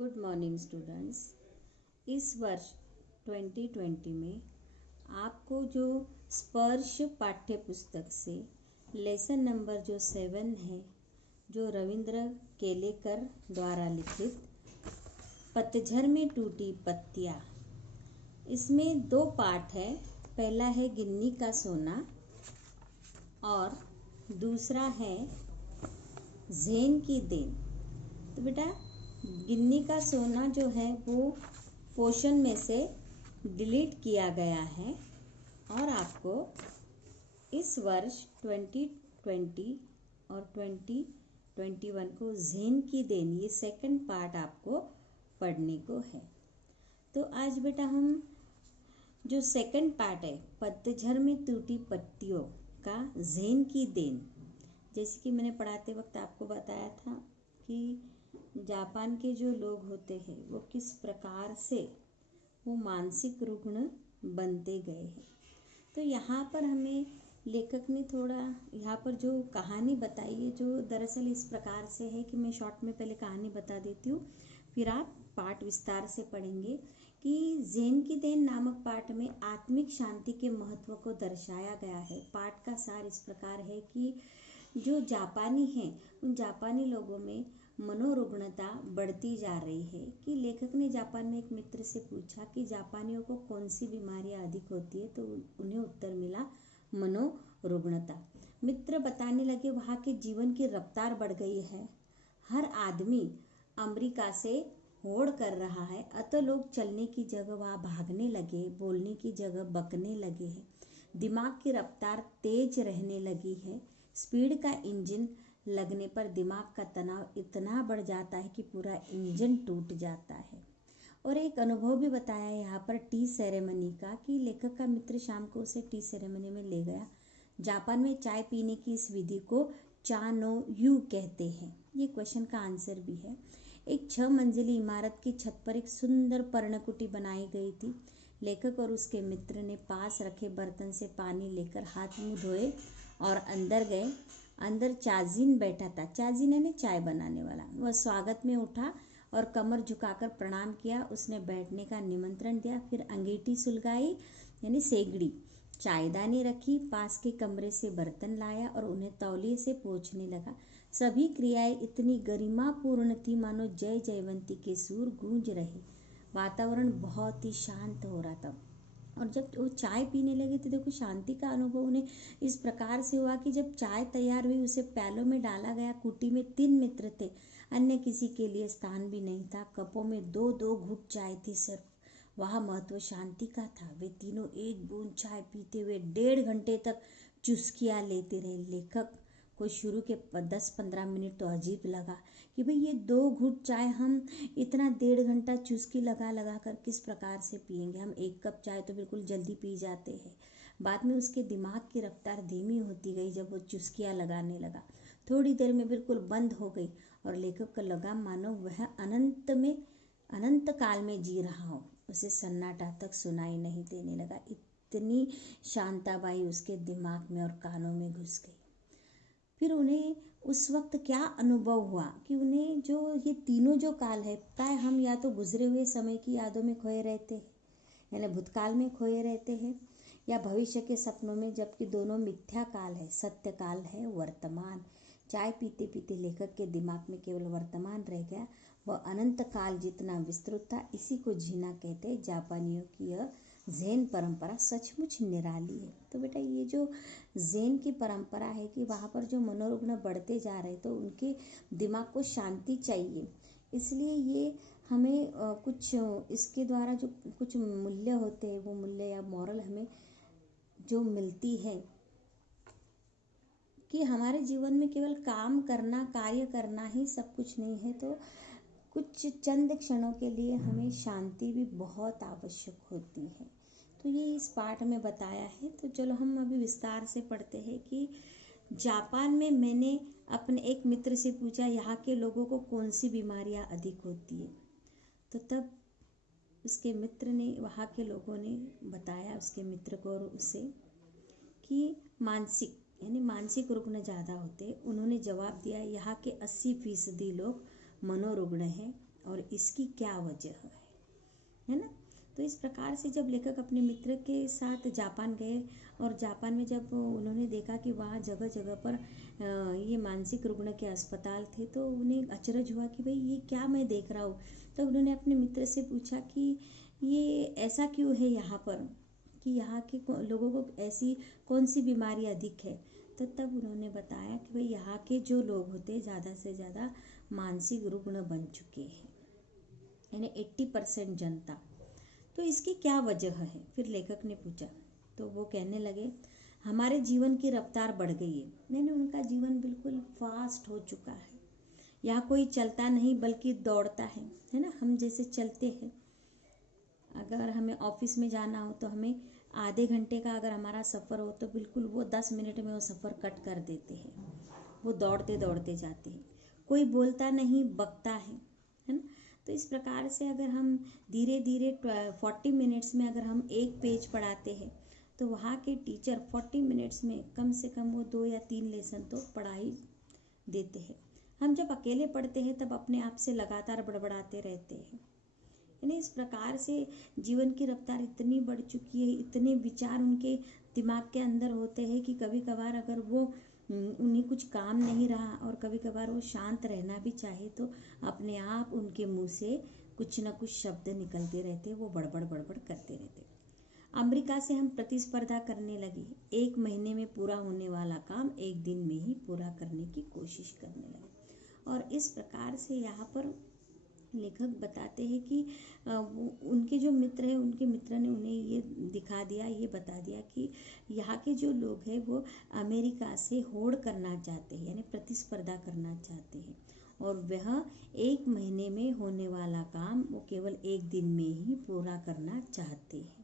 Good morning students. इस वर्ष 2020 में आपको जो स्पर्श पाठ्य पुस्तक से लेसन नंबर जो 7 है, जो रविंद्र केलेकर द्वारा लिखित पतझड़ में टूटी पत्तियाँ, इसमें 2 पाठ है। पहला है गिन्नी का सोना और दूसरा है ज़ेन की देन। तो बेटा गिन्नी का सोना जो है वो पोर्शन में से डिलीट किया गया है और आपको इस वर्ष 2020 और 2021 को ज़ेन की देन, ये सेकंड पार्ट आपको पढ़ने को है। तो आज बेटा हम जो सेकंड पार्ट है पतझड़ में टूटी पत्तियों का ज़ेन की देन, जैसे कि मैंने पढ़ाते वक्त आपको बताया था कि जापान के जो लोग होते हैं वो किस प्रकार से वो मानसिक रुग्ण बनते गए हैं। तो यहाँ पर हमें लेखक ने थोड़ा यहाँ पर जो कहानी बताई है, जो दरअसल इस प्रकार से है कि मैं शॉर्ट में पहले कहानी बता देती हूँ, फिर आप पाठ विस्तार से पढ़ेंगे कि ज़ेन की देन नामक पाठ में आत्मिक शांति के महत्व को दर्शाया गया है। पाठ का सार इस प्रकार है कि जो जापानी हैं उन जापानी लोगों में मनोरुग्णता बढ़ती जा रही है। कि लेखक ने जापान में एक मित्र से पूछा कि जापानियों को कौन सी बीमारियां अधिक होती है, तो उन्हें उत्तर मिला मनोरुग्णता। मित्र बताने लगे वहाँ के जीवन की रफ्तार बढ़ गई है, हर आदमी अमेरिका से होड़ कर रहा है, अतः लोग चलने की जगह वहाँ भागने लगे, बोलने की जगह बकने लगे हैं, दिमाग की रफ्तार तेज रहने लगी है, स्पीड का इंजन लगने पर दिमाग का तनाव इतना बढ़ जाता है कि पूरा इंजन टूट जाता है। और एक अनुभव भी बताया है यहाँ पर टी सेरेमनी का, कि लेखक का मित्र शाम को उसे टी सेरेमनी में ले गया। जापान में चाय पीने की इस विधि को चा नो यू कहते हैं। ये क्वेश्चन का आंसर भी है। एक 6 मंजिली इमारत की छत पर एक सुंदर पर्णकुटी बनाई गई थी। लेखक और उसके मित्र ने पास रखे बर्तन से पानी लेकर हाथ मुंह धोए और अंदर गए। अंदर चाजिन बैठा था। चाजिन यानी चाय बनाने वाला। वह स्वागत में उठा और कमर झुकाकर प्रणाम किया। उसने बैठने का निमंत्रण दिया, फिर अंगीठी सुलगाई यानी सेगड़ी, चायदानी रखी, पास के कमरे से बर्तन लाया और उन्हें तौलिए से पोंछने लगा। सभी क्रियाएं इतनी गरिमापूर्ण थी मानो जय जयवंती के सुर गूंज रहे। वातावरण बहुत ही शांत हो रहा था। और जब वो चाय पीने लगे तो देखो शांति का अनुभव उन्हें इस प्रकार से हुआ कि जब चाय तैयार हुई उसे प्यालों में डाला गया। कुटी में 3 मित्र थे, अन्य किसी के लिए स्थान भी नहीं था। कपों में 2-2 घूंट चाय थी सिर्फ। वहाँ महत्व शांति का था। वे तीनों एक बूंद चाय पीते हुए 1.5 घंटे तक चुस्कियाँ लेते रहे। लेखक को शुरू के 10-15 मिनट तो अजीब लगा कि भाई ये 2 घूंट चाय हम इतना 1.5 घंटा चुस्की लगा लगा कर किस प्रकार से पिएंगे। हम 1 कप चाय तो बिल्कुल जल्दी पी जाते हैं। बाद में उसके दिमाग की रफ्तार धीमी होती गई जब वो चुस्कियाँ लगाने लगा। थोड़ी देर में बिल्कुल बंद हो गई और लेखक को लगा मानो वह अनंत काल में जी रहा हो। उसे सन्नाटा तक सुनाई नहीं देने लगा। इतनी शांताबाई उसके दिमाग में और कानों में घुस गई। फिर उन्हें उस वक्त क्या अनुभव हुआ कि उन्हें जो ये तीनों जो काल है, पता है हम या तो गुजरे हुए समय की यादों में खोए रहते हैं, यानी भूतकाल में खोए रहते हैं, या भविष्य के सपनों में, जबकि दोनों मिथ्या काल है। सत्य काल है वर्तमान। चाय पीते पीते लेखक के दिमाग में केवल वर्तमान रह गया। वह अनंत काल जितना विस्तृत था। इसी को जीना कहते हैं। जापानियों की यह ज़ेन परंपरा सचमुच निराली है। तो बेटा ये जो ज़ेन की परंपरा है कि वहाँ पर जो मनोरुग्ण बढ़ते जा रहे तो उनके दिमाग को शांति चाहिए, इसलिए ये हमें कुछ इसके द्वारा जो कुछ मूल्य होते हैं, वो मूल्य या मॉरल हमें जो मिलती है कि हमारे जीवन में केवल काम करना, कार्य करना ही सब कुछ नहीं है। तो कुछ चंद क्षणों के लिए हमें शांति भी बहुत आवश्यक होती है। तो ये इस पाठ में बताया है। तो चलो हम अभी विस्तार से पढ़ते हैं कि जापान में मैंने अपने एक मित्र से पूछा यहाँ के लोगों को कौन सी बीमारियाँ अधिक होती है। तो तब उसके मित्र ने, वहाँ के लोगों ने बताया उसके मित्र को और उसे कि मानसिक रुग्ण ज़्यादा होते। उन्होंने जवाब दिया यहाँ के 80% लोग मनोरुग्ण हैं और इसकी क्या वजह है ना। तो इस प्रकार से जब लेखक अपने मित्र के साथ जापान गए और जापान में जब उन्होंने देखा कि वहाँ जगह जगह पर ये मानसिक रुग्ण के अस्पताल थे, तो उन्हें अचरज हुआ कि भाई ये क्या मैं देख रहा हूँ। तो उन्होंने अपने मित्र से पूछा कि ये ऐसा क्यों है यहाँ पर, कि यहाँ के लोगों को ऐसी कौन सी बीमारी अधिक है। तो तब उन्होंने बताया कि भाई यहाँ के जो लोग होते हैं ज़्यादा से ज़्यादा मानसिक रुग्ण बन चुके हैं, यानी 80% जनता। तो इसकी क्या वजह है, फिर लेखक ने पूछा। तो वो कहने लगे हमारे जीवन की रफ्तार बढ़ गई है, यानी उनका जीवन बिल्कुल फास्ट हो चुका है। यहाँ कोई चलता नहीं बल्कि दौड़ता है ना। हम जैसे चलते हैं, अगर हमें ऑफिस में जाना हो तो हमें आधे घंटे का अगर हमारा सफ़र हो तो बिल्कुल वो 10 मिनट में वो सफ़र कट कर देते हैं, वो दौड़ते दौड़ते जाते हैं। कोई बोलता नहीं, बकता है ना। तो इस प्रकार से अगर हम धीरे धीरे 40 मिनट्स में अगर हम एक पेज पढ़ाते हैं तो वहाँ के टीचर 40 मिनट्स में कम से कम वो 2 या 3 लेसन तो पढ़ा ही देते हैं। हम जब अकेले पढ़ते हैं तब अपने आप से लगातार बड़बड़ाते रहते हैं, यानी इस प्रकार से जीवन की रफ्तार इतनी बढ़ चुकी है, इतने विचार उनके दिमाग के अंदर होते हैं कि कभी कभार अगर वो उन्हें कुछ काम नहीं रहा और कभी कभार वो शांत रहना भी चाहे तो अपने आप उनके मुंह से कुछ न कुछ शब्द निकलते रहते, वो बड़बड़ बड़बड़ करते रहते। अमेरिका से हम प्रतिस्पर्धा करने लगे, 1 महीने में पूरा होने वाला काम 1 दिन में ही पूरा करने की कोशिश करने लगे। और इस प्रकार से यहाँ पर लेखक बताते हैं कि उनके जो मित्र हैं, उनके मित्र ने उन्हें ये दिखा दिया, ये बता दिया कि यहाँ के जो लोग हैं वो अमेरिका से होड़ करना चाहते हैं, यानी प्रतिस्पर्धा करना चाहते हैं, और वह 1 महीने में होने वाला काम वो केवल 1 दिन में ही पूरा करना चाहते हैं।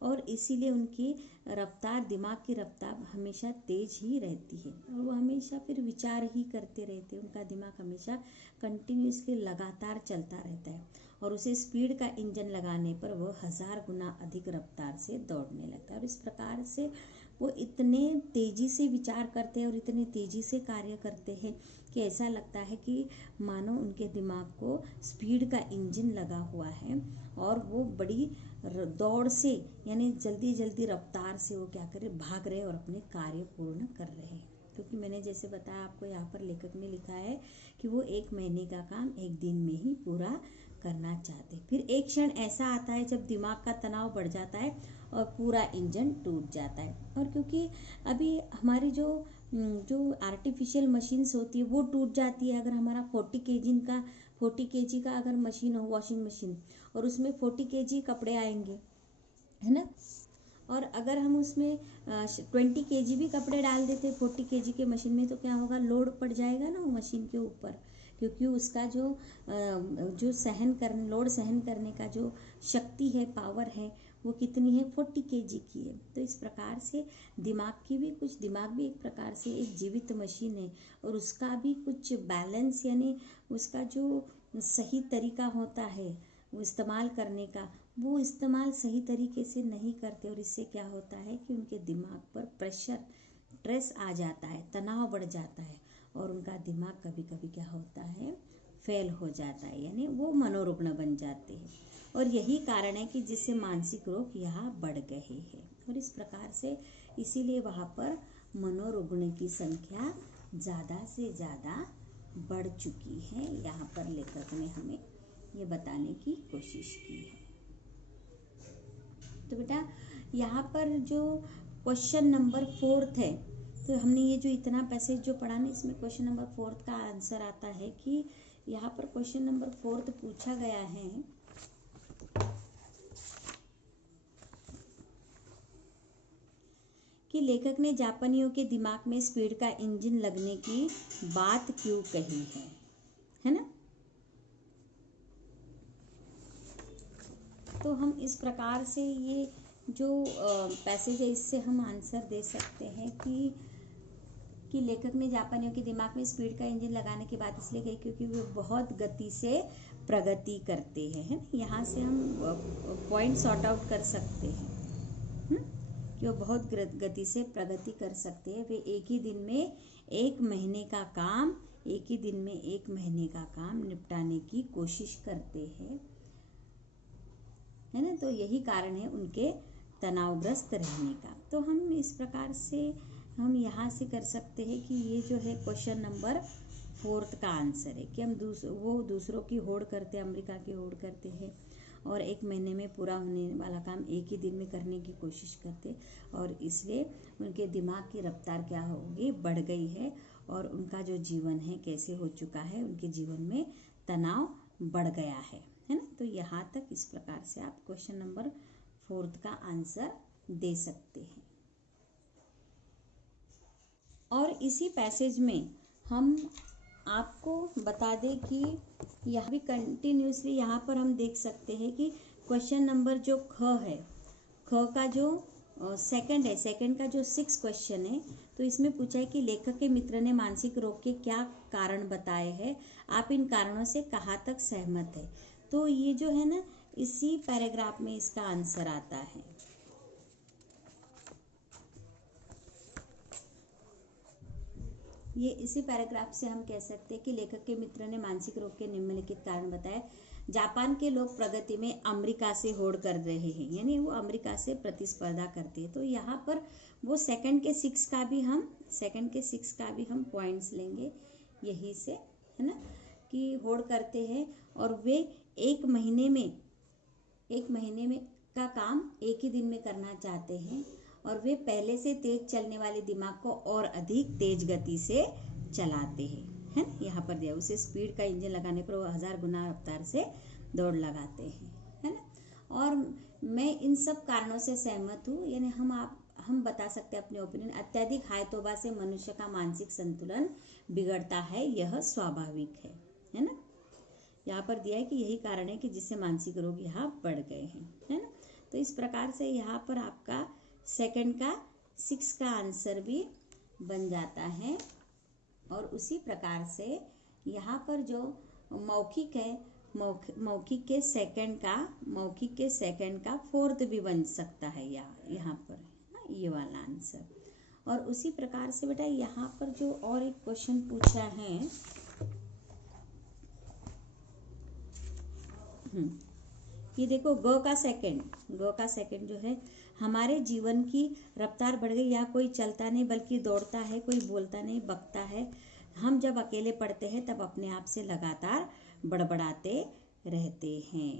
और इसीलिए उनकी रफ्तार, दिमाग की रफ्तार हमेशा तेज ही रहती है और वो हमेशा फिर विचार ही करते रहते हैं। उनका दिमाग हमेशा कंटिन्यूसली लगातार चलता रहता है और उसे स्पीड का इंजन लगाने पर वो 1000 गुना अधिक रफ्तार से दौड़ने लगता है। और इस प्रकार से वो इतने तेज़ी से विचार करते हैं और इतने तेज़ी से कार्य करते हैं कि ऐसा लगता है कि मानो उनके दिमाग को स्पीड का इंजन लगा हुआ है और वो बड़ी दौड़ से, यानी जल्दी जल्दी रफ्तार से वो क्या कर रहे, भाग रहे और अपने कार्य पूर्ण कर रहे हैं। क्योंकि मैंने जैसे बताया आपको, यहाँ पर लेखक ने लिखा है कि वो 1 महीने का काम 1 दिन में ही पूरा करना चाहते। फिर एक क्षण ऐसा आता है जब दिमाग का तनाव बढ़ जाता है और पूरा इंजन टूट जाता है। और क्योंकि अभी हमारी जो आर्टिफिशियल मशीन्स होती है वो टूट जाती है। अगर हमारा 40 kg का अगर मशीन हो, वॉशिंग मशीन, और उसमें 40 kg कपड़े आएंगे, है ना, और अगर हम उसमें 20 kg भी कपड़े डाल देते 40 kg के मशीन में, तो क्या होगा, लोड पड़ जाएगा ना वो मशीन के ऊपर, क्योंकि उसका जो लोड सहन करने का जो शक्ति है, पावर है, वो कितनी है, 40 kg की है। तो इस प्रकार से दिमाग भी एक प्रकार से एक जीवित मशीन है और उसका भी कुछ बैलेंस, यानी उसका जो सही तरीका होता है वो इस्तेमाल करने का, वो इस्तेमाल सही तरीके से नहीं करते और इससे क्या होता है कि उनके दिमाग पर प्रेशर, स्ट्रेस आ जाता है, तनाव बढ़ जाता है और उनका दिमाग कभी कभी क्या होता है, फेल हो जाता है, यानी वो मनोरुग्ण बन जाते हैं। और यही कारण है कि जिससे मानसिक रोग यहाँ बढ़ गए हैं और इस प्रकार से इसीलिए वहाँ पर मनोरुग्ण की संख्या ज़्यादा से ज़्यादा बढ़ चुकी है। यहाँ पर लेखक ने हमें ये बताने की कोशिश की है। तो बेटा यहाँ पर जो क्वेश्चन नंबर 4 है, तो हमने ये जो इतना पैसेज जो पढ़ा ना, इसमें क्वेश्चन नंबर 4 का आंसर आता है कि यहाँ पर क्वेश्चन नंबर 4 पूछा गया है कि लेखक ने जापानियों के दिमाग में स्पीड का इंजन लगने की बात क्यों कही है ना। तो हम इस प्रकार से ये जो पैसेज है इससे हम आंसर दे सकते हैं कि लेखक ने जापानियों के दिमाग में स्पीड का इंजन लगाने की बात इसलिए कही क्योंकि वे बहुत गति से प्रगति करते हैं। यहाँ से हम पॉइंट सॉर्ट आउट कर सकते हैं कि वो बहुत गति से प्रगति कर सकते हैं। वे एक ही दिन में 1 महीने का काम एक ही दिन में 1 महीने का काम निपटाने की कोशिश करते हैं, है ना। तो यही कारण है उनके तनावग्रस्त रहने का। तो हम इस प्रकार से हम यहाँ से कर सकते हैं कि ये जो है क्वेश्चन नंबर 4 का आंसर है कि हम वो दूसरों की होड़ करते हैं, अमेरिका की होड़ करते हैं और 1 महीने में पूरा होने वाला काम एक ही दिन में करने की कोशिश करते, और इसलिए उनके दिमाग की रफ्तार क्या होगी, बढ़ गई है, और उनका जो जीवन है कैसे हो चुका है, उनके जीवन में तनाव बढ़ गया है ना। तो यहाँ तक इस प्रकार से आप क्वेश्चन नंबर 4 का आंसर दे सकते हैं। और इसी पैसेज में हम आपको बता दें कि यह भी कंटिन्यूसली यहाँ पर हम देख सकते हैं कि क्वेश्चन नंबर जो ख है, ख का जो सेकंड है, सेकंड का जो 6 क्वेश्चन है, तो इसमें पूछा है कि लेखक के मित्र ने मानसिक रोग के क्या कारण बताए हैं, आप इन कारणों से कहाँ तक सहमत है। तो ये जो है ना, इसी पैराग्राफ में इसका आंसर आता है। ये इसी पैराग्राफ से हम कह सकते हैं कि लेखक के मित्र ने मानसिक रोग के निम्नलिखित कारण बताए। जापान के लोग प्रगति में अमेरिका से होड़ कर रहे हैं, यानी वो अमेरिका से प्रतिस्पर्धा करते हैं। तो यहाँ पर वो सेकंड के 6 का भी हम पॉइंट्स लेंगे यही से, है ना, कि होड़ करते हैं और वे एक महीने में का काम एक ही दिन में करना चाहते हैं, और वे पहले से तेज चलने वाले दिमाग को और अधिक तेज गति से चलाते हैं, है ना। यहाँ पर दिया, उसे स्पीड का इंजन लगाने पर वो 1000 गुना रफ्तार से दौड़ लगाते हैं, है ना। और मैं इन सब कारणों से सहमत हूँ, यानी हम बता सकते हैं अपने ओपिनियन। अत्यधिक हाय-तौबा से मनुष्य का मानसिक संतुलन बिगड़ता है, यह स्वाभाविक है ना। यहाँ पर दिया है कि यही कारण है कि जिससे मानसिक रोग यहाँ बढ़ गए हैं, है ना। तो इस प्रकार से यहाँ पर आपका सेकंड का 6 का आंसर भी बन जाता है। और उसी प्रकार से यहाँ पर जो मौखिक है, मौखिक के सेकंड का 4th भी बन सकता है यहाँ पर, ये वाला आंसर। और उसी प्रकार से बेटा यहाँ पर जो और एक क्वेश्चन पूछा है, ये देखो, ग का सेकंड जो है, हमारे जीवन की रफ्तार बढ़ गई। यहाँ कोई चलता नहीं बल्कि दौड़ता है, कोई बोलता नहीं बकता है। हम जब अकेले पढ़ते हैं तब अपने आप से लगातार बड़बड़ाते रहते हैं।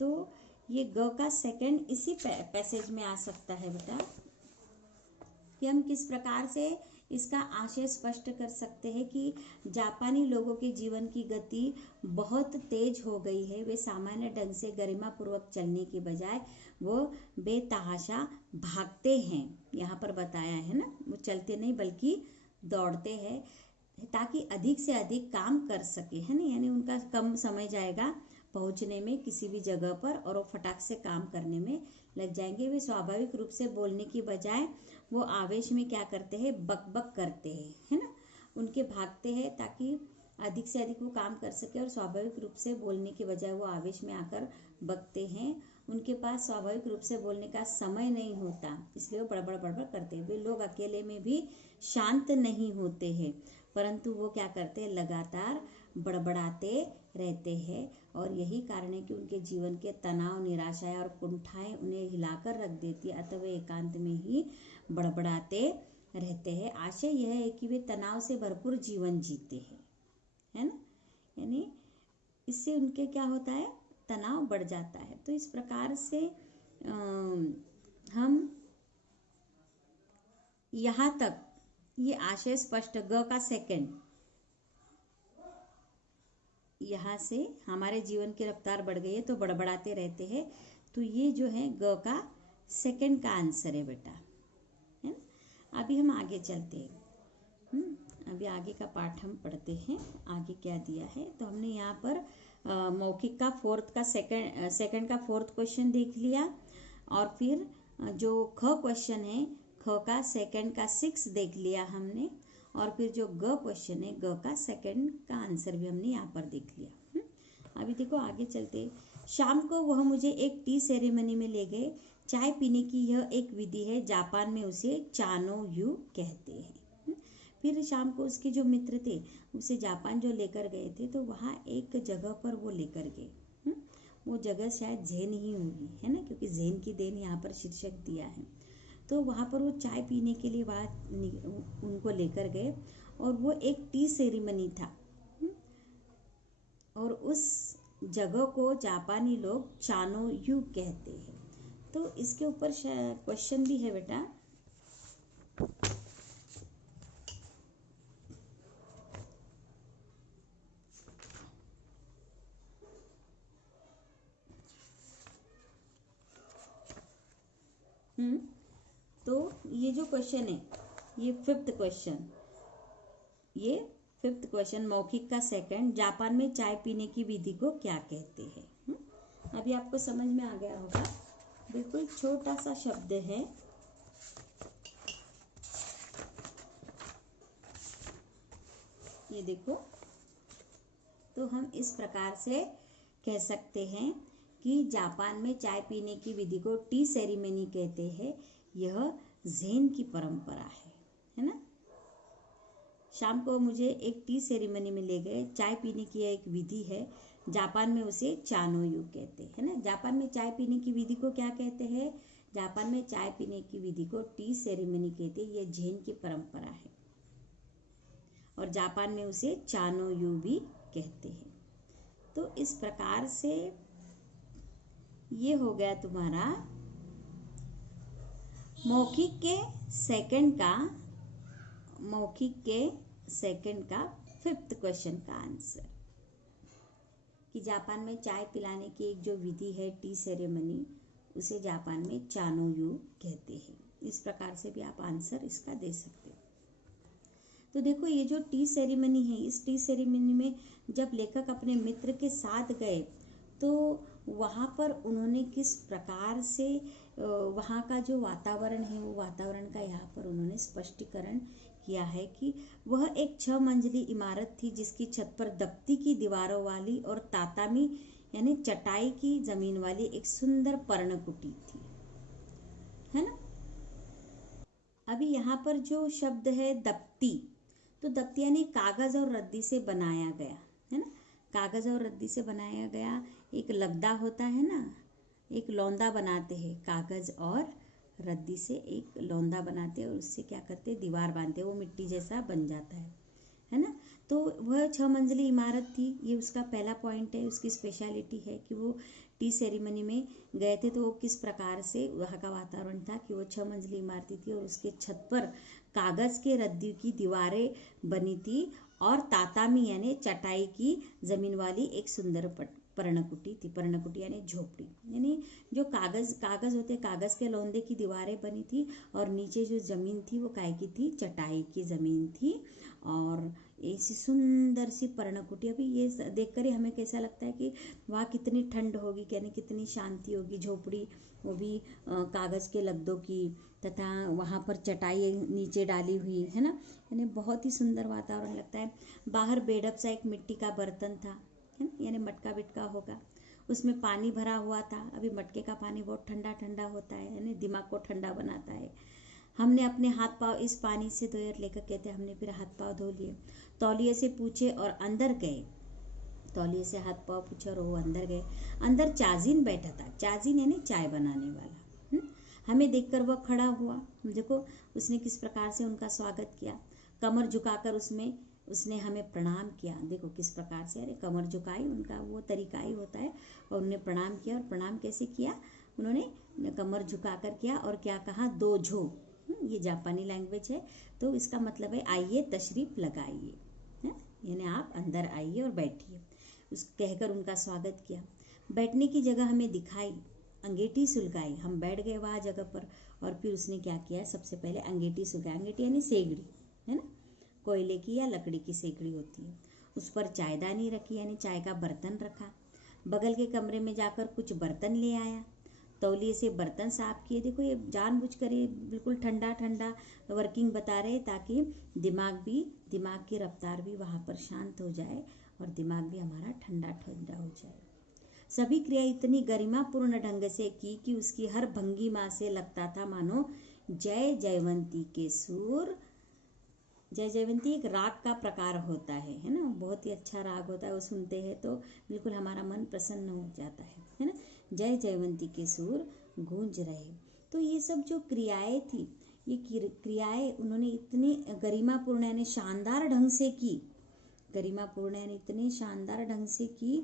तो ये ग का सेकंड इसी पैसेज में आ सकता है बेटा, कि हम किस प्रकार से इसका आशय स्पष्ट कर सकते हैं कि जापानी लोगों के जीवन की गति बहुत तेज हो गई है। वे सामान्य ढंग से गरिमापूर्वक चलने की बजाय वो बेतहाशा भागते हैं। यहाँ पर बताया है ना, वो चलते नहीं बल्कि दौड़ते हैं ताकि अधिक से अधिक काम कर सके, है ना। यानी उनका कम समय जाएगा पहुँचने में किसी भी जगह पर, और वो फटाक से काम करने में लग जाएंगे। वे स्वाभाविक रूप से बोलने की बजाय वो आवेश में क्या करते हैं, बक करते हैं, है ना। उनके भागते हैं ताकि अधिक से अधिक वो काम कर सके, और स्वाभाविक रूप से बोलने के बजाय वो आवेश में आकर बकते हैं। उनके पास स्वाभाविक रूप से बोलने का समय नहीं होता, इसलिए वो बड़बड़ करते हैं। वे लोग अकेले में भी शांत नहीं होते हैं, परंतु वो क्या करते हैं, लगातार बड़बड़ाते रहते हैं। और यही कारण है कि उनके जीवन के तनाव, निराशाएं और कुंठाएं उन्हें हिलाकर रख देती है, अतः वे एकांत में ही बड़बड़ाते रहते हैं। आशय यह है कि वे तनाव से भरपूर जीवन जीते हैं, है ना। यानी इससे उनके क्या होता है, तनाव बढ़ जाता है। तो इस प्रकार से हम यहाँ तक ये आशय स्पष्ट, ग का सेकंड, यहाँ से हमारे जीवन की रफ्तार बढ़ गई है तो बड़बड़ाते रहते हैं। तो ये जो है ग का सेकंड का आंसर है बेटा, है ना। अभी हम आगे चलते हैं, अभी आगे का पाठ हम पढ़ते हैं, आगे क्या दिया है। तो हमने यहाँ पर मौखिक का सेकंड का 4th क्वेश्चन देख लिया, और फिर जो ख क्वेश्चन है, ख का सेकंड का 6 देख लिया हमने, और फिर जो ग क्वेश्चन है, ग का सेकंड का आंसर भी हमने यहाँ पर देख लिया। अभी देखो आगे चलते। शाम को वह मुझे एक टी सेरेमनी में ले गए। चाय पीने की यह एक विधि है, जापान में उसे चानो यू कहते हैं। फिर शाम को उसके जो मित्र थे उसे जापान जो लेकर गए थे, तो वहाँ एक जगह पर वो लेकर गए। वो जगह शायद झेन ही होगी, है ना, क्योंकि झेन की देन यहाँ पर शीर्षक दिया है। तो वहाँ पर वो चाय पीने के लिए वहाँ उनको लेकर गए, और वो एक टी सेरेमनी था। और उस जगह को जापानी लोग चानो यू कहते हैं। तो इसके ऊपर क्वेश्चन भी है बेटा। तो ये जो क्वेश्चन है, ये फिफ्थ क्वेश्चन मौखिक का सेकंड, जापान में चाय पीने की विधि को क्या कहते हैं। अभी आपको समझ में आ गया होगा। बिल्कुल छोटा सा शब्द है, ये देखो। तो हम इस प्रकार से कह सकते हैं कि जापान में चाय पीने की विधि को टी सेरेमनी कहते हैं। यह ज़ेन की परंपरा है ना। शाम को मुझे एक टी सेरेमनी में ले गए, चाय पीने की एक विधि है, जापान में उसे चानोयू कहते हैं ना। जापान में चाय पीने की विधि को क्या कहते हैं? जापान में चाय पीने की विधि को टी सेरेमनी कहते हैं। यह ज़ेन की परंपरा है और जापान में उसे चानोयू भी कहते हैं। तो इस प्रकार से ये हो गया तुम्हारा मौखिक के सेकंड का फिफ्थ क्वेश्चन का आंसर, कि जापान में चाय पिलाने की एक जो विधि है टी सेरेमनी, उसे जापान में चानोयू कहते हैं। इस प्रकार से भी आप आंसर इसका दे सकते हो। तो देखो, ये जो टी सेरेमनी है, इस टी सेरेमनी में जब लेखक अपने मित्र के साथ गए, तो वहाँ पर उन्होंने किस प्रकार से वहाँ का जो वातावरण है, वो वातावरण का यहाँ पर उन्होंने स्पष्टीकरण किया है कि वह एक 6 मंजिली इमारत थी, जिसकी छत पर दप्ती की दीवारों वाली और तातामी यानी चटाई की जमीन वाली एक सुंदर पर्णकुटी थी, है ना। अभी यहाँ पर जो शब्द है दप्ती, तो दप्ती यानी कागज और रद्दी से बनाया गया, है ना। कागज और रद्दी से बनाया गया एक लगदा होता है ना, एक लौंदा बनाते हैं, कागज और रद्दी से एक लौंदा बनाते हैं और उससे क्या करते हैं, दीवार बांधते हैं, वो मिट्टी जैसा बन जाता है ना। तो वह 6 मंजिली इमारत थी, ये उसका पहला पॉइंट है। उसकी स्पेशलिटी है कि वो टी सेरेमनी में गए थे, तो वो किस प्रकार से वहाँ का वातावरण था कि वो 6 मंजिली इमारत थी और उसके छत पर कागज़ के रद्दी की दीवारें बनी थी और तातामी यानी चटाई की ज़मीन वाली एक सुंदर पर्णकुटी थी। पर्णकुटी यानी झोपड़ी, यानी जो कागज़ होते, कागज़ के लौंदे की दीवारें बनी थी और नीचे जो ज़मीन थी वो काय की थी, चटाई की ज़मीन थी। और ऐसी सुंदर सी पर्णकुटी, अभी ये देखकर ही हमें कैसा लगता है कि वहाँ कितनी ठंड होगी, यानी कितनी शांति होगी। झोपड़ी वो भी कागज़ के लद्दों की, तथा वहाँ पर चटाई नीचे डाली हुई है ना, यानी बहुत ही सुंदर वातावरण लगता है। बाहर बेढप सा एक मिट्टी का बर्तन था, है ना, यानी मटका बिटका होगा, उसमें पानी भरा हुआ था। अभी मटके का पानी बहुत ठंडा ठंडा होता है, यानी दिमाग को ठंडा बनाता है। हमने अपने हाथ पाँव इस पानी से धोए, लेकर कहते हैं हमने फिर हाथ पाँव धो लिए, तौलिए से पूछे और अंदर गए। तौलिए से हाथ पाँव पूछे और वो अंदर गए। अंदर चाजिन बैठा था, चाजिन यानी चाय बनाने वाला। हमें देखकर वह खड़ा हुआ, देखो उसने किस प्रकार से उनका स्वागत किया। कमर झुकाकर उसने हमें प्रणाम किया, देखो किस प्रकार से, अरे कमर झुकाई, उनका वो तरीका ही होता है। और उन्होंने प्रणाम किया, और प्रणाम कैसे किया, उन्होंने कमर झुकाकर किया और क्या कहा, दोझो, ये जापानी लैंग्वेज है, तो इसका मतलब है आइए तशरीफ लगाइए, यानी आप अंदर आइए और बैठिए, उस कहकर उनका स्वागत किया। बैठने की जगह हमें दिखाई, अंगेठी सुलगाई, हम बैठ गए वहाँ जगह पर। और फिर उसने क्या किया, सबसे पहले अंगेठी सुलगाई। अंगेठी यानी सेगड़ी, है ना, कोयले की या लकड़ी की सेगड़ी होती है। उस पर चायदानी रखी, यानी चाय का बर्तन रखा। बगल के कमरे में जाकर कुछ बर्तन ले आया, तौलिए से बर्तन साफ किए। देखो ये जानबूझकर ये बिल्कुल ठंडा ठंडा वर्किंग बता रहे, ताकि दिमाग की रफ्तार भी वहाँ पर शांत हो जाए और दिमाग भी हमारा ठंडा ठंडा हो जाए। सभी क्रिया इतनी गरिमापूर्ण ढंग से की कि उसकी हर भंगिमा से लगता था मानो जय जयवंती के सुर जय जयवंती एक राग का प्रकार होता है ना, बहुत ही अच्छा राग होता है, वो सुनते हैं तो बिल्कुल हमारा मन प्रसन्न हो जाता है ना। जय जयवंती के सुर गूंज रहे। तो ये सब जो क्रियाएं थी, ये क्रियाएं उन्होंने इतने गरिमापूर्ण यानी शानदार ढंग से की, गरिमापूर्ण यानी इतने शानदार ढंग से की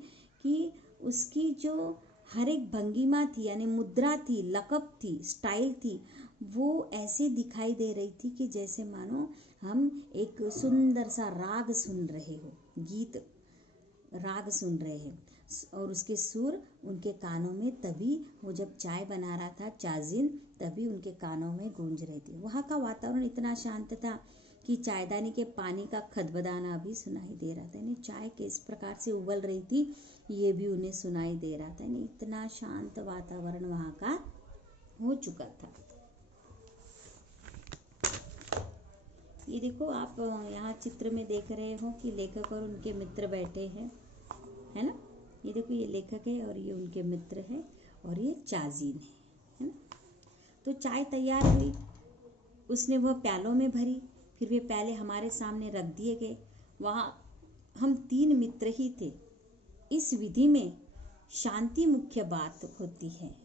कि उसकी जो हर एक भंगिमा थी यानी मुद्रा थी, लकब थी, स्टाइल थी, वो ऐसे दिखाई दे रही थी कि जैसे मानो हम एक सुंदर सा राग सुन रहे हो, गीत राग सुन रहे हैं। और उसके सुर उनके कानों में, तभी वो जब चाय बना रहा था चाजिन, तभी उनके कानों में गूंज रही थी। वहाँ का वातावरण इतना शांत था कि चायदानी के पानी का खदबदाना भी सुनाई दे रहा था, यानी चाय किस प्रकार से उबल रही थी ये भी उन्हें सुनाई दे रहा था। यानी इतना शांत वातावरण वहाँ का हो चुका था। ये देखो आप यहाँ चित्र में देख रहे हो कि लेखक और उनके मित्र बैठे हैं, है ना। ये देखो ये लेखक है और ये उनके मित्र है और ये चाजीन है ना। तो चाय तैयार हुई, उसने वह प्यालों में भरी, फिर वे प्याले हमारे सामने रख दिए गए। वहाँ हम 3 मित्र ही थे। इस विधि में शांति मुख्य बात होती है।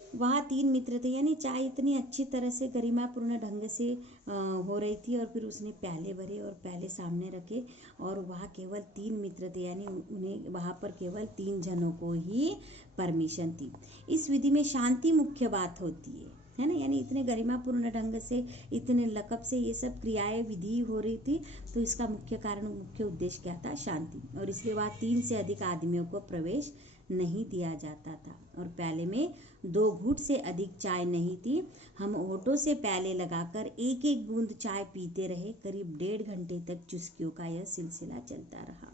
वहाँ 3 मित्र थे, यानी चाय इतनी अच्छी तरह से गरिमापूर्ण ढंग से हो रही थी, और फिर उसने प्याले भरे और प्याले सामने रखे, और वहाँ केवल 3 मित्र थे, यानी उन्हें वहाँ पर केवल 3 जनों को ही परमिशन थी। इस विधि में शांति मुख्य बात होती है ना, यानी इतने गरिमापूर्ण ढंग से, इतने लकब से ये सब क्रियाएं विधि हो रही थी, तो इसका मुख्य कारण, मुख्य उद्देश्य क्या था? शांति। और इसलिए वहाँ 3 से अधिक आदमियों को प्रवेश नहीं दिया जाता था, और प्याले में 2 घूंट से अधिक चाय नहीं थी। हम होठों से प्याले लगाकर एक एक बूंद चाय पीते रहे। करीब 1.5 घंटे तक चुस्कियों का यह सिलसिला चलता रहा,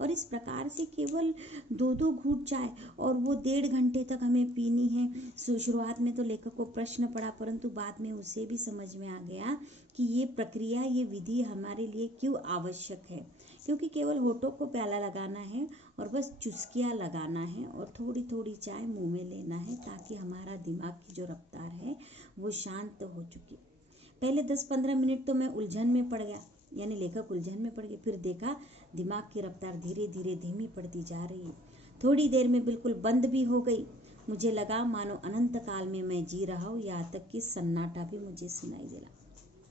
और इस प्रकार से केवल 2-2 घूंट चाय, और वो 1.5 घंटे तक हमें पीनी है। शुरुआत में तो लेखक को प्रश्न पड़ा, परंतु बाद में उसे भी समझ में आ गया कि ये प्रक्रिया, ये विधि हमारे लिए क्यों आवश्यक है, क्योंकि केवल होठों को प्याला लगाना है और बस चुस्कियाँ लगाना है और थोड़ी थोड़ी चाय मुंह में लेना है, ताकि हमारा दिमाग की जो रफ्तार है वो शांत हो चुकी। पहले 10-15 मिनट तो मैं उलझन में पड़ गया, यानी लेखक उलझन में पड़ गए। फिर देखा दिमाग की रफ्तार धीरे धीरे धीमी पड़ती जा रही है। थोड़ी देर में बिल्कुल बंद भी हो गई। मुझे लगा मानो अनंत काल में मैं जी रहा हूँ, यहाँ तक कि सन्नाटा भी मुझे सुनाई दे रहा।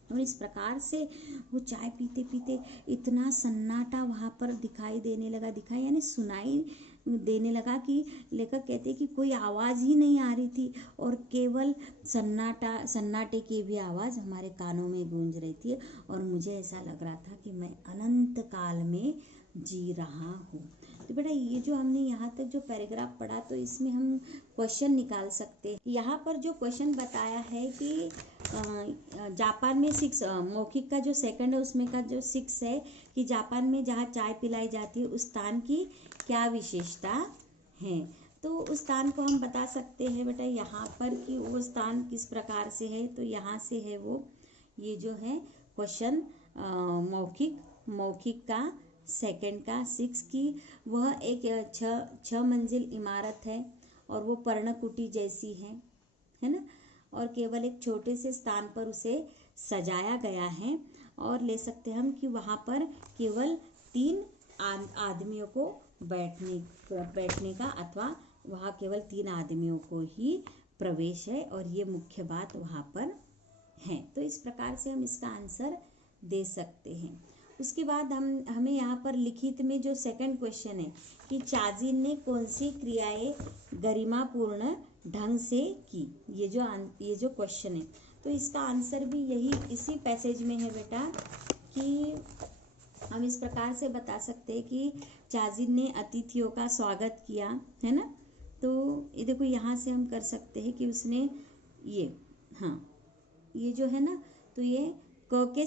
और इस प्रकार से वो चाय पीते पीते इतना सन्नाटा वहाँ पर दिखाई देने लगा, यानी सुनाई देने लगा कि लेखक कहते कि कोई आवाज़ ही नहीं आ रही थी, और केवल सन्नाटे की भी आवाज़ हमारे कानों में गूंज रही थी, और मुझे ऐसा लग रहा था कि मैं अनंत काल में जी रहा हूँ। तो बेटा ये जो हमने यहाँ तक जो पैराग्राफ पढ़ा, तो इसमें हम क्वेश्चन निकाल सकते हैं। यहाँ पर जो क्वेश्चन बताया है कि जापान में 6 मौखिक का जो सेकंड है उसमें का जो 6 है कि जापान में जहाँ चाय पिलाई जाती है उस स्थान की क्या विशेषता है। तो उस स्थान को हम बता सकते हैं बेटा यहाँ पर कि वो स्थान किस प्रकार से है। तो यहाँ से है वो, ये जो है क्वेश्चन मौखिक का सेकंड का 6 की, वह एक 6 मंजिल इमारत है, और वो पर्णकुटी जैसी है ना, और केवल एक छोटे से स्थान पर उसे सजाया गया है। और ले सकते हम कि वहाँ पर केवल 3 आदमियों को बैठने का, अथवा वहाँ केवल 3 आदमियों को ही प्रवेश है, और ये मुख्य बात वहाँ पर है। तो इस प्रकार से हम इसका आंसर दे सकते हैं। उसके बाद हमें यहाँ पर लिखित में जो सेकंड क्वेश्चन है कि चाजिन ने कौन सी क्रियाएं गरिमापूर्ण ढंग से की, ये जो क्वेश्चन है, तो इसका आंसर भी इसी पैसेज में है बेटा, कि हम इस प्रकार से बता सकते हैं कि चाजिन ने अतिथियों का स्वागत किया, है ना। तो ये देखो यहाँ से हम कर सकते हैं कि उसने ये जो है ना, तो ये क के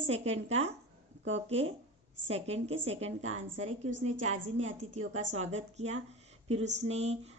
सेकंड का आंसर है कि उसने चाजिन ने अतिथियों का स्वागत किया, फिर उसने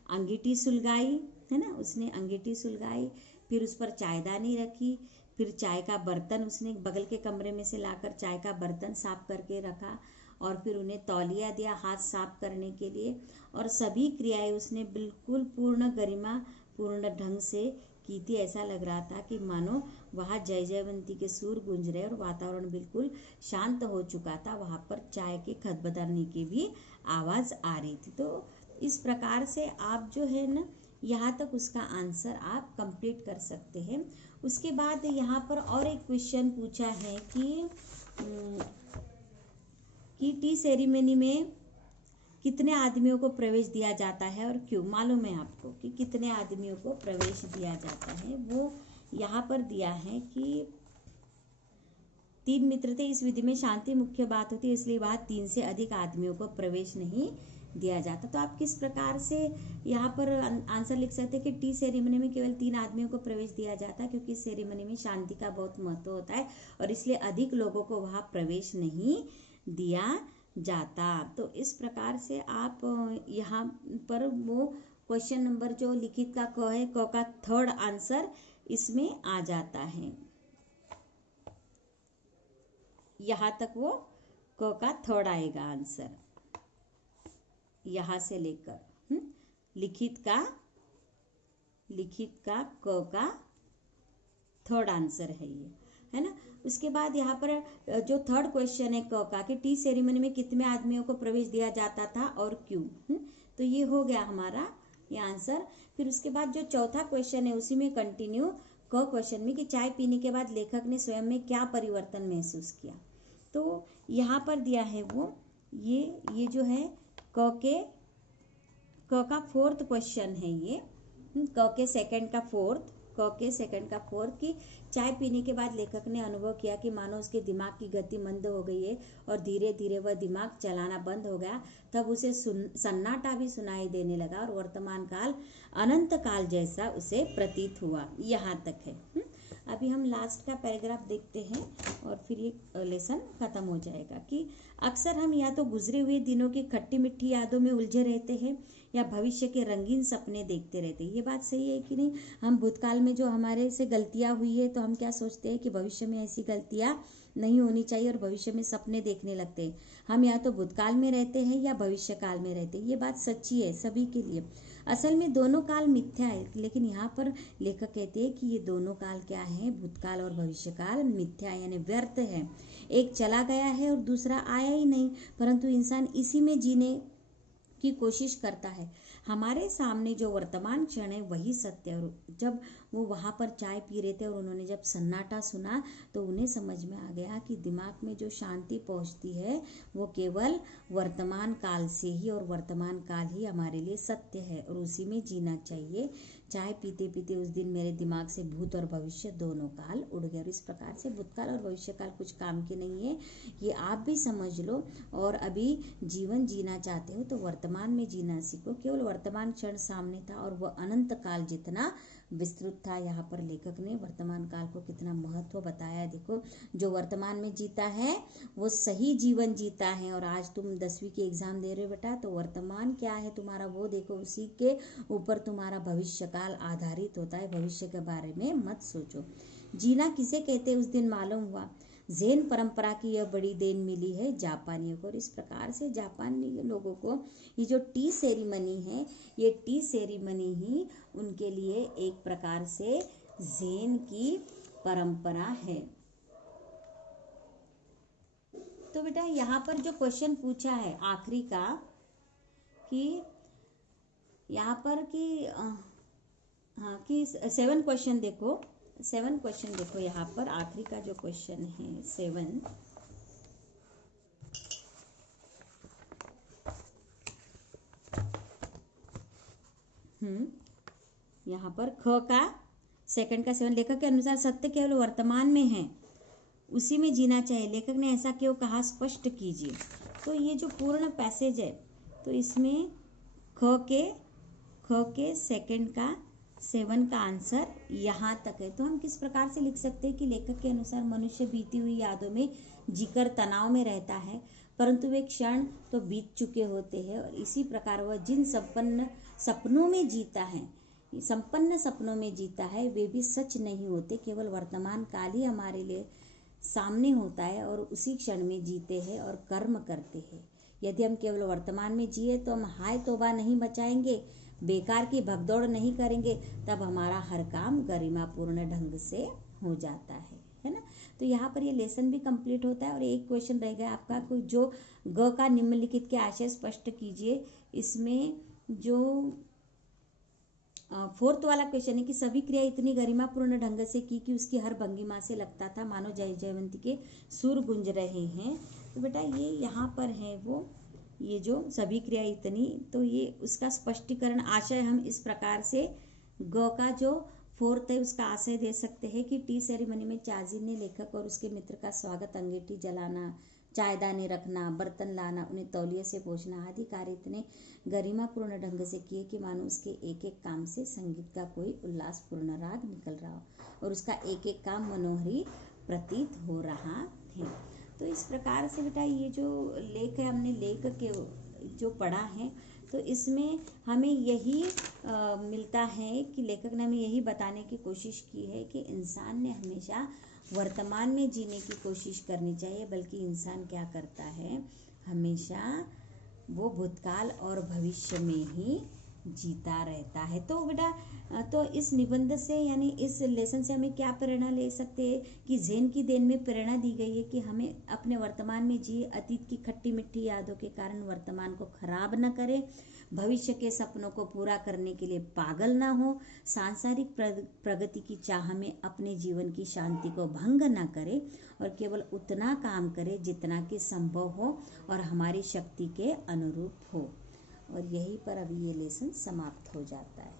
अंगीठी सुलगाई, है ना, उसने अंगीठी सुलगाई, फिर उस पर चायदानी रखी, फिर चाय का बर्तन उसने बगल के कमरे में से लाकर चाय का बर्तन साफ करके रखा, और फिर उन्हें तौलिया दिया हाथ साफ करने के लिए, और सभी क्रियाएं उसने बिल्कुल पूर्ण गरिमा पूर्ण ढंग से की थी। ऐसा लग रहा था कि मानो वहाँ जय जयवंती के सुर गूंज रहे और वातावरण बिल्कुल शांत हो चुका था। वहाँ पर चाय के खदबदाने की भी आवाज़ आ रही थी। तो इस प्रकार से आप जो है ना यहाँ तक उसका आंसर आप कंप्लीट कर सकते हैं। उसके बाद यहाँ पर और एक क्वेश्चन पूछा है कि टी सेरेमनी में कितने आदमियों को प्रवेश दिया जाता है और क्यों। मालूम है आपको कि कितने आदमियों को प्रवेश दिया जाता है। वो यहाँ पर दिया है कि 3 मित्र थे। इस विधि में शांति मुख्य बात होती है, इसलिए वहाँ 3 से अधिक आदमियों को प्रवेश नहीं दिया जाता। तो आप किस प्रकार से यहाँ पर आंसर लिख सकते हैं कि टी सेरेमनी में केवल 3 आदमियों को प्रवेश दिया जाता है, क्योंकि इस सेरेमनी में शांति का बहुत महत्व होता है और इसलिए अधिक लोगों को वहाँ प्रवेश नहीं दिया जाता। तो इस प्रकार से आप यहाँ पर वो क्वेश्चन नंबर जो लिखित का क है, क का थर्ड आंसर इसमें आ जाता है। यहाँ तक वो क का थर्ड आएगा आंसर, यहाँ से लेकर लिखित का क का थर्ड आंसर है ये, है ना। उसके बाद यहाँ पर जो थर्ड क्वेश्चन है क का कि टी सेरेमनी में कितने आदमियों को प्रवेश दिया जाता था और क्यों, तो ये हो गया हमारा ये आंसर। फिर उसके बाद जो चौथा क्वेश्चन है उसी में कंटिन्यू क क्वेश्चन में कि चाय पीने के बाद लेखक ने स्वयं में क्या परिवर्तन महसूस किया। तो यहाँ पर दिया है वो ये जो है क का फोर्थ क्वेश्चन है ये, क के सेकंड का फोर्थ की चाय पीने के बाद लेखक ने अनुभव किया कि मानो उसके दिमाग की गति मंद हो गई है और धीरे धीरे वह दिमाग चलाना बंद हो गया। तब उसे सन्नाटा भी सुनाई देने लगा और वर्तमान काल अनंत काल जैसा उसे प्रतीत हुआ। यहाँ तक है। अभी हम लास्ट का पैराग्राफ देखते हैं और फिर ये लेसन खत्म हो जाएगा कि अक्सर हम या तो गुजरे हुए दिनों की खट्टी मिट्टी यादों में उलझे रहते हैं या भविष्य के रंगीन सपने देखते रहते हैं। ये बात सही है कि नहीं। हम भूतकाल में जो हमारे से गलतियां हुई है तो हम क्या सोचते हैं कि भविष्य में ऐसी गलतियां नहीं होनी चाहिए और भविष्य में सपने देखने लगते हैं। हम या तो भूतकाल में रहते हैं या भविष्य काल में रहते हैं। ये बात सच्ची है सभी के लिए। असल में दोनों काल मिथ्या है, लेकिन यहाँ पर लेखक कहते हैं कि ये दोनों काल क्या है, भूतकाल और भविष्य काल मिथ्या यानी व्यर्थ है। एक चला गया है और दूसरा आया ही नहीं, परंतु इंसान इसी में जीने की कोशिश करता है। हमारे सामने जो वर्तमान क्षण है वही सत्य है। और जब वो वहाँ पर चाय पी रहे थे और उन्होंने जब सन्नाटा सुना तो उन्हें समझ में आ गया कि दिमाग में जो शांति पहुँचती है वो केवल वर्तमान काल से ही, और वर्तमान काल ही हमारे लिए सत्य है और उसी में जीना चाहिए। चाय पीते पीते उस दिन मेरे दिमाग से भूत और भविष्य दोनों काल उड़ गए। और इस प्रकार से भूतकाल और भविष्य काल कुछ काम के नहीं है, ये आप भी समझ लो। और अभी जीवन जीना चाहते हो तो वर्तमान में जीना सीखो। केवल वर्तमान क्षण सामने था और वह अनंत काल जितना विस्तृत था। यहाँ पर लेखक ने वर्तमान काल को कितना महत्व बताया। देखो, जो वर्तमान में जीता है वो सही जीवन जीता है। और आज तुम 10वीं की एग्जाम दे रहे हो बेटा, तो वर्तमान क्या है तुम्हारा वो देखो, उसी के ऊपर तुम्हारा भविष्य काल आधारित होता है। भविष्य के बारे में मत सोचो। जीना किसे कहते उस दिन मालूम हुआ। ज़ेन परंपरा की यह बड़ी देन मिली है जापानियों को। और इस प्रकार से जापानी लोगों को ये जो टी सेरेमनी है, ये टी सेरेमनी ही उनके लिए एक प्रकार से ज़ेन की परंपरा है। तो बेटा यहाँ पर जो क्वेश्चन पूछा है आखिरी का कि यहाँ पर कि 7 क्वेश्चन देखो, 7 क्वेश्चन देखो। यहाँ पर आखिरी का जो क्वेश्चन है 7, यहाँ पर ख का सेकंड का 7, लेखक के अनुसार सत्य केवल वर्तमान में है, उसी में जीना चाहिए। लेखक ने ऐसा क्यों कहा, स्पष्ट कीजिए। तो ये जो पूर्ण पैसेज है तो इसमें ख के सेकंड का 7 का आंसर यहाँ तक है। तो हम किस प्रकार से लिख सकते हैं कि लेखक के अनुसार मनुष्य बीती हुई यादों में जीकर तनाव में रहता है, परंतु वे क्षण तो बीत चुके होते हैं। और इसी प्रकार वह जिन संपन्न सपनों में जीता है वे भी सच नहीं होते। केवल वर्तमान काल ही हमारे लिए सामने होता है और उसी क्षण में जीते हैं और कर्म करते हैं। यदि हम केवल वर्तमान में जिए तो हम हाय तौबा नहीं बचाएंगे, बेकार की भगदौड़ नहीं करेंगे तब हमारा हर काम गरिमापूर्ण ढंग से हो जाता है ना। तो यहाँ पर ये लेसन भी कंप्लीट होता है। और एक क्वेश्चन रह गया आपका, कोई जो ग का निम्नलिखित के आशय स्पष्ट कीजिए। इसमें जो फोर्थ वाला क्वेश्चन है कि सभी क्रिया इतनी गरिमापूर्ण ढंग से की कि उसकी हर भंगिमा से लगता था मानो जय जयवंती के सुर गूंज रहे हैं। तो बेटा ये यहाँ पर है वो, ये जो सभी क्रिया इतनी, तो ये उसका स्पष्टीकरण आशय हम इस प्रकार से ग का जो फोर्थ है उसका आशय दे सकते हैं कि टी सेरेमनी में चाजी ने लेखक और उसके मित्र का स्वागत अंगीठी जलाना, चायदानी रखना, बर्तन लाना, उन्हें तौलिए से पोंछना आदि कार्य इतने गरिमापूर्ण ढंग से किए कि मानो उसके एक एक काम से संगीत का कोई उल्लासपूर्ण राग निकल रहा हो और उसका एक एक काम मनोहरी प्रतीत हो रहा है। तो इस प्रकार से बेटा ये जो लेख है, हमने लेख के जो पढ़ा है, तो इसमें हमें यही मिलता है कि लेखक ने हमें यही बताने की कोशिश की है कि इंसान ने हमेशा वर्तमान में जीने की कोशिश करनी चाहिए, बल्कि इंसान क्या करता है, हमेशा वो भूतकाल और भविष्य में ही जीता रहता है। तो बेटा तो इस निबंध से यानी इस लेसन से हमें क्या प्रेरणा ले सकते हैं कि ज़ेन की देन में प्रेरणा दी गई है कि हमें अपने वर्तमान में जिए, अतीत की खट्टी मिट्टी यादों के कारण वर्तमान को खराब न करें, भविष्य के सपनों को पूरा करने के लिए पागल ना हो, सांसारिक प्रगति की चाह में अपने जीवन की शांति को भंग ना करें और केवल उतना काम करें जितना कि संभव हो और हमारी शक्ति के अनुरूप हो। और यहीं पर अभी ये लेसन समाप्त हो जाता है।